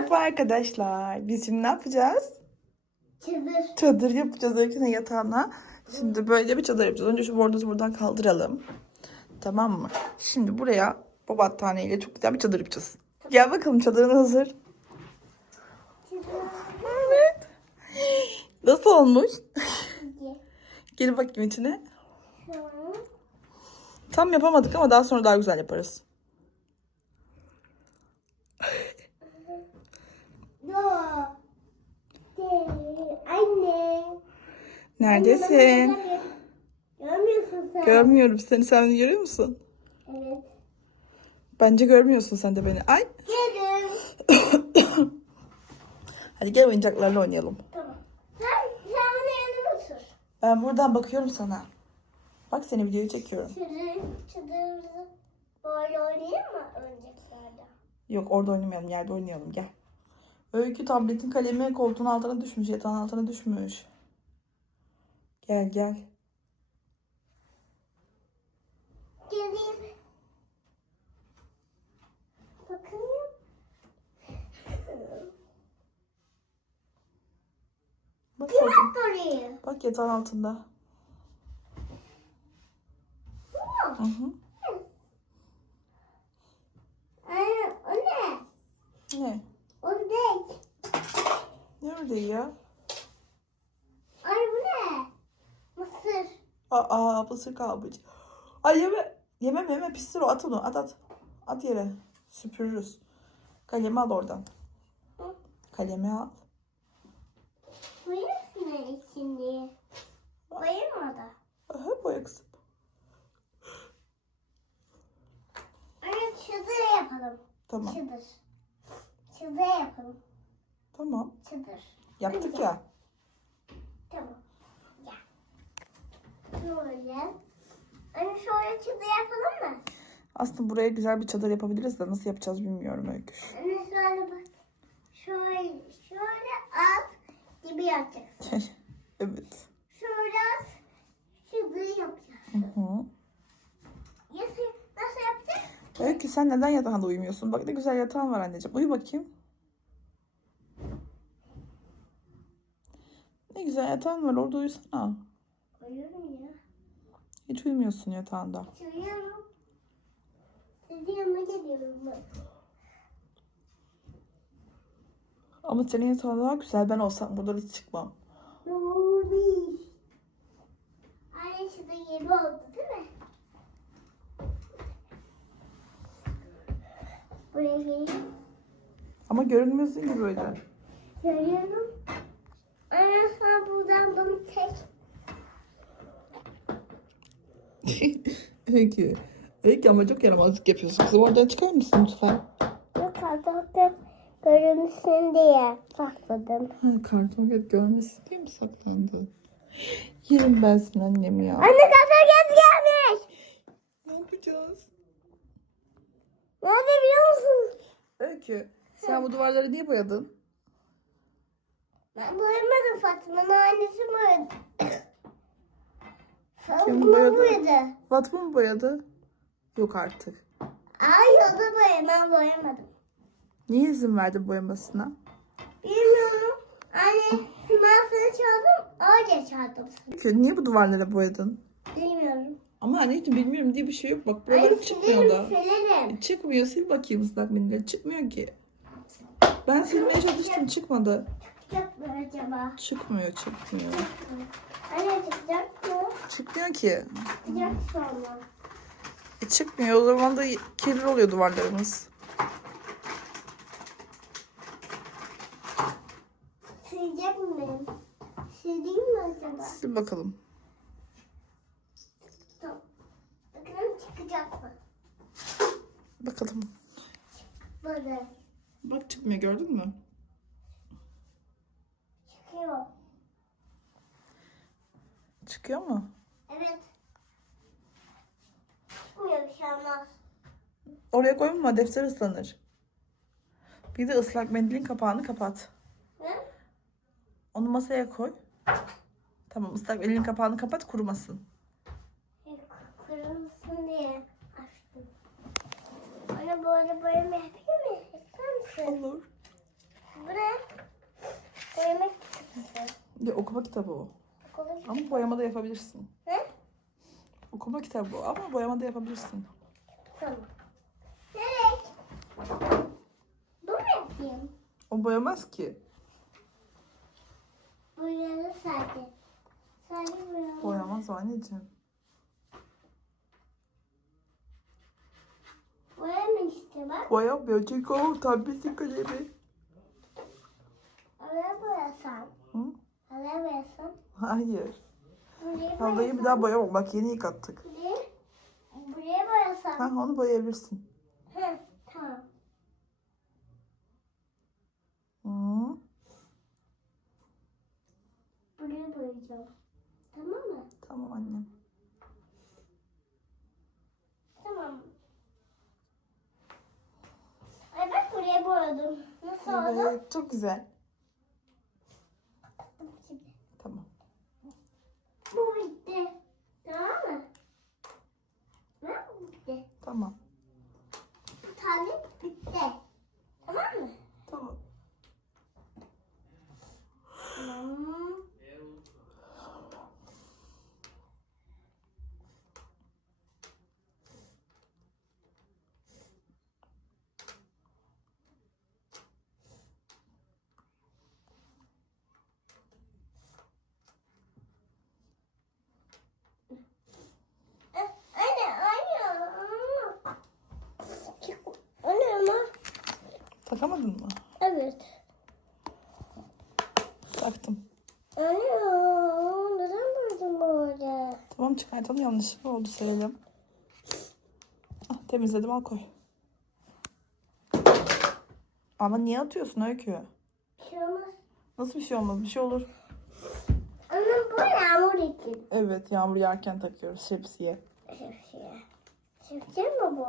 Merhaba arkadaşlar. Biz şimdi ne yapacağız? Çadır. Çadır yapacağız Öykü'nün yatağına. Şimdi böyle bir çadır yapacağız. Önce şu bordozu buradan kaldıralım. Tamam mı? Şimdi buraya bu battaniyeyle çok güzel bir çadır yapacağız. Gel bakalım çadırın hazır. Evet. Nasıl olmuş? Gel bakayım içine. Tam yapamadık ama daha sonra daha güzel yaparız. Yo. Anne. Neredesin? Görmüyorsun sen. Görmüyorum seni. Sen beni görüyor musun? evet. Bence görmüyorsun sen de beni. Ay. Gelin. Hadi gel oyuncaklarla oynayalım. Tamam. Sen, sen bana yanıma otur. Ben buradan bakıyorum sana. Bak seni videoyu çekiyorum. Çadır, çadırımızı böyle oynayayım mı önceklerde? Yok orada oynamayalım. Yerde oynayalım. Gel. Öykü tabletin kalemi koltuğun altına düşmüş. Yatağın altına düşmüş. Gel gel. Geleyim. Bakın. Bak Kim bakayım. attı orayı? Bak yatağın altında. Hı hı. Ay, o ne? Ne? O ne? Ne ördeği ya? Ay bu ne? Mısır. Aa mısır kalmış. Ay yeme. Yemem yeme pistir o. At onu. At at. At yere. Süpürürüz. Kalemi al oradan. Kalemi al. Koyuyorsun ne içinde? Koyayım mı da? Aha boya kızım. Anne çadır yapalım. Tamam. Çadır. Çadır yapalım. Tamam. Çadır. Yaptık ya. Tamam. Şöyle. Anne şöyle çadır yapalım mı? Aslında buraya güzel bir çadır yapabiliriz de nasıl yapacağız bilmiyorum Öykü. Anne şöyle bak. Şöyle, şöyle alt gibi yapacaksın. evet. Şöyle alt çadır yapacağız. Hı hı. Nasıl, nasıl yapacağız? Öykü sen neden yatağında uyumuyorsun? Bak ne güzel yatağın var anneciğim. Uyu bakayım. Ne güzel yatağın var orada uyusana. Uyuyorum ya. Hiç uyumuyorsun yatağında. Uyuyorum. Sizin yanına geliyorum ben. Ama senin yatağın daha güzel. Ben olsam buradan hiç çıkmam. Nuri. Anne şurada yeri oldu değil mi? Buraya geleyim. Ama görünmüyorsun ki böyle. Görüyorum. Anne sen buradan bunu tek. Öykü. Öykü ama çok yaramazlık yapıyorsun. Kızım oradan çıkar mısın lütfen? Yok artık görünsün diye sakladım. Ha, karton hep görmesin diye mi saklandı? Yerim ben seni annem ya. Anne geldi gelmiş. Ne yapacağız? Nerede biliyor musun? Öykü. Sen bu duvarları niye boyadın? Ben boyamadım Fatma'nın annesi boyadı. Kim boyadı? boyadı. Fatma mı boyadı? Yok artık. Ay o da boyadı. Ben boyamadım. Niye izin verdin boyamasına? Bilmiyorum. Anne ben sana çaldım. Öyle çaldım. Öykü niye bu duvarlara boyadın? Bilmiyorum. Ama anneciğim bilmiyorum diye bir şey yok. Bak buralar çıkmıyor silerim da. silerim. Çıkmıyor. Sil bakayım ıslak mendille. Çıkmıyor ki. Ben silmeye çalıştım. Çıkmadı. Çıkacak mı acaba? Çıkmıyor. Çıkmıyor. Anne çıkacak mı? Çıkmıyor ki. Çıkacak sonra. E, çıkmıyor. O zaman da kirli oluyor duvarlarımız. Silecek mi? Sileyim mi acaba? Sil bakalım. Bakalım çıkacak mı? Bakalım. Böyle Bak çıkmıyor gördün mü? Çıkıyor mu? Evet. Çıkmıyor bir şey olmaz. Oraya koyma defter ıslanır. Bir de ıslak mendilin kapağını kapat. Ne? Onu masaya koy. Tamam ıslak mendilin kapağını kapat kurumasın. Kurumasın diye açtım. Ona bu arada böyle mi yapayım mı? Olur. Buraya. Yemek kitabı. Ya okuma kitabı o. Ama boyama da yapabilirsin. Ne? Okuma kitabı ama boyama da yapabilirsin. Tamam. Nereye? Mu yapayım? O boyamaz ki. Boyalı sadece. Sadece. Boyamaz o anneciğim. Boyamak işte bak. Boyamıyor çünkü o tabletin kalemi. Oraya boyasam. Hı? Oraya boyasam. Hayır. Buraya Havlayı bir daha boyamam. Bak yeni yıkattık. Buraya, buraya boyasam. Ha onu boyayabilirsin. Hı, tamam. Hı. Buraya boyayacağım. Tamam mı? Tamam annem. Tamam. Ay bak buraya boyadım. Nasıl oldu? Evet, çok güzel. Şimdi. Tamam. Bu bitti. Tamam mı? Ne bitti? Tamam. Bu tane bitti. Tamam mı? Tamam. Tamam. Anne, anne. Anne ama. Takamadın mı? Evet. Taktım. Anne, neden buldun böyle? Tamam çıkartalım yanlışlıkla oldu serelim. Ah, temizledim al koy. Ama niye atıyorsun Öykü? Şey olmaz. Nasıl bir şey olmaz? Bir şey olur. Ama bu yağmur için. Evet yağmur yağarken takıyoruz şemsiye. Şemsiye. Şemsiye mi bu?